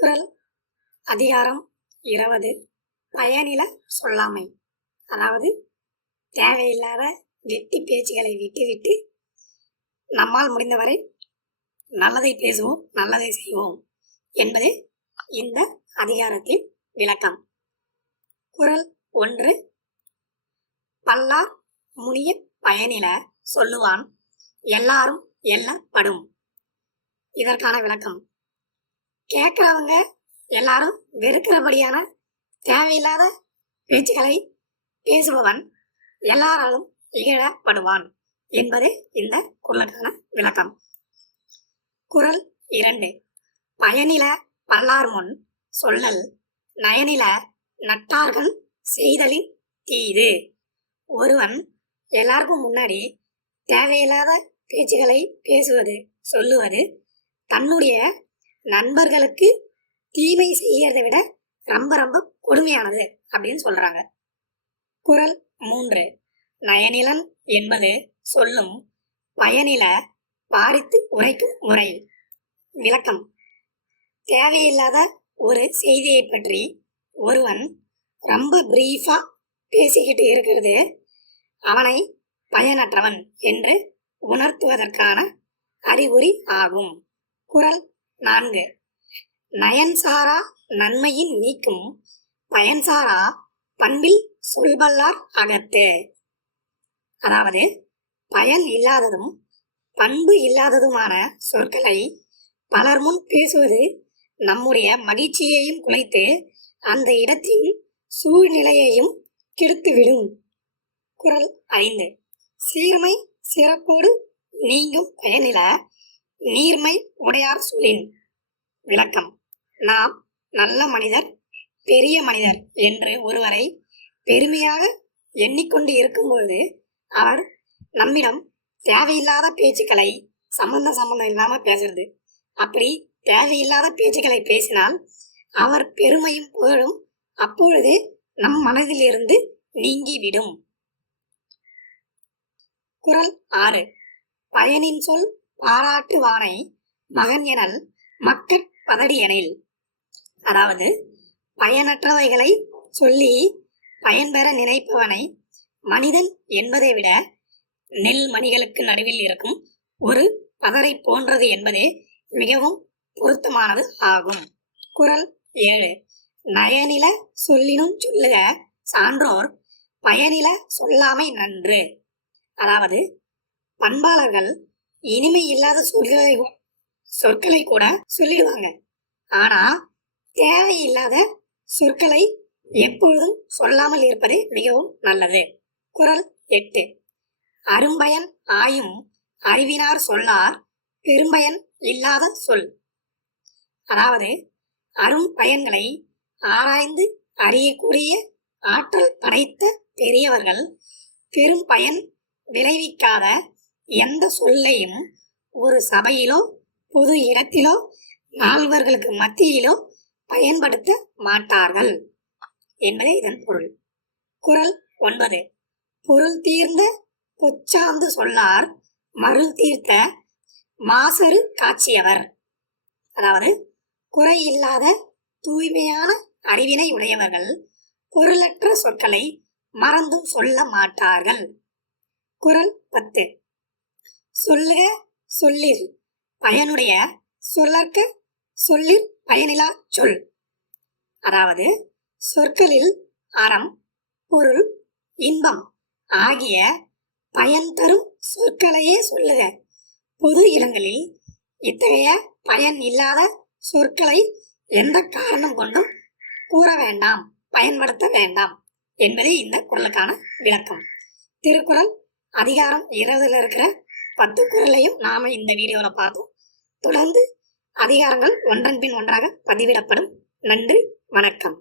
திருக்குறள் அதிகாரம் 20 பயனில சொல்லாமை. அதாவது தேவையில்லாத வெட்டி பேச்சுகளை விட்டுவிட்டு நம்மால் முடிந்தவரை நல்லதை பேசுவோம், நல்லதை செய்வோம் என்பது இந்த அதிகாரத்தின் விளக்கம். குறள் 1. பல்லார் முனிய பயனில சொல்லுவான் எல்லாரும் எல்லப்படும். இதற்கான விளக்கம், கேட்கிறவங்க எல்லாரும் வெறுக்கிறபடியான தேவையில்லாத பேச்சுக்களை பேசுபவன் எல்லாராலும் இகழப்படுவான் என்பது இந்த குறளுக்கான விளக்கம். குறள் 2. பயனில பல்லார் முன் சொல்லல் நயனில நட்டார்கள் செய்தலின் தீது. ஒருவன் எல்லாருக்கும் முன்னாடி தேவையில்லாத பேச்சுக்களை பேசுவது, சொல்லுவது தன்னுடைய நண்பர்களுக்கு தீமை செய்யறதை விட ரொம்ப ரொம்ப கொடுமையானது அப்படின்னு சொல்றாங்க. குறள் 3. நயனிலன் என்பது சொல்லும் பயனில பாரித்து உரைக்கும் முறை. விளக்கம், தேவையில்லாத ஒரு செய்தியை பற்றி ஒருவன் ரொம்ப பிரீஃபா பேசிக்கிட்டு இருக்கிறது அவனை பயனற்றவன் என்று உணர்த்துவதற்கான அறிகுறி ஆகும். குறள் 4. நயன்சாரா நன்மையின் நீக்கும் பயன்சாரா பண்பில் சொல்வல்லார் அகத்து. அதாவது பயன் இல்லாததும் பண்பு இல்லாததுமான சொற்களை பலர் முன் பேசுவது நம்முடைய மகிழ்ச்சியையும் குலைத்து அந்த இடத்தின் சூழ்நிலையையும் கெடுத்துவிடும். குறள் 5. சீர்மை சிறப்போடு நீங்கும் பயனில நீர்மை உடையார் சொல்லின். விளக்கம், நாம் நல்ல மனிதர், பெரிய மனிதர் என்று ஒருவரை பெருமையாக எண்ணிக்கொண்டு இருக்கும்பொழுது அவர் நம்மிடம் தேவையில்லாத பேச்சுக்களை சம்பந்தம் இல்லாமல் பேசுறது, அப்படி தேவையில்லாத பேச்சுக்களை பேசினால் அவர் பெருமையும் புகழும் அப்பொழுது நம் மனதிலிருந்து நீங்கிவிடும். குறள் 6. பயனின் சொல் பாராட்டுவானை மகன் எனல் மக்கட் பதடியனில். அதாவது பயனற்றவைகளை சொல்லி பயன்பெற நினைப்பவனை மனிதன் என்பதை விட நெல் மணிகளுக்கு நடுவில் இருக்கும் ஒரு பதரை போன்றது என்பதே மிகவும் பொருத்தமானது ஆகும். குறள் 7. நயனில சொல்லினும் சொல்லுக சான்றோர் பயனில சொல்லாமை நன்று. அதாவது பண்பாளர்கள் இனிமை இல்லாத சொற்களை கூட சொல்லிடுவாங்க, ஆனா தேவையில்லாத சொற்களை எப்பொழுதும் சொல்லாமல் இருப்பது மிகவும் நல்லது. குறள் 8. அரும்பயன் ஆயும் அறிவினார் சொல்லார் பெரும்பயன் இல்லாத சொல். அதாவது அரும் பயன்களை ஆராய்ந்து அறியக்கூடிய ஆற்றல் படைத்த பெரியவர்கள் பெரும் பயன் விளைவிக்காத எந்த சொல்லையும் ஒரு சபையிலோ பொது இடத்திலோ நால்வர்களுக்கு மத்தியிலோ பயன்படுத்த மாட்டார்கள் என்பதே இதன் பொருள். குறள் 9. பொருள் தீர்ந்த பொச்சாந்து சொல்லார் மருள் தீர்த்த மாசரு காட்சியவர். அதாவது குறை இல்லாத தூய்மையான அறிவினை உடையவர்கள் பொருளற்ற சொற்களை மறந்தும் சொல்ல மாட்டார்கள். குறள் 10. சொல்லுக சொல்லிர் பயனுடைய சொல்லற்க சொல்லிர் பயனிலா சொல். அதாவது சொற்களில் அறம், பொருள், இன்பம் ஆகிய பயன் தரும் சொற்களையே சொல்லுக. பொது இடங்களில் இத்தகைய பயன் இல்லாத சொற்களை எந்த காரணம் கொண்டும் கூற வேண்டாம், பயன்படுத்த வேண்டாம் என்பதே இந்த குறளுக்கான விளக்கம். திருக்குறள் அதிகாரம் 20 இருக்கிற 10 குறளையும் நாம இந்த வீடியோவில் பார்த்தோம். தொடர்ந்து அதிகாரங்கள் ஒன்றன் பின் ஒன்றாக பதிவிடப்படும். நன்றி, வணக்கம்.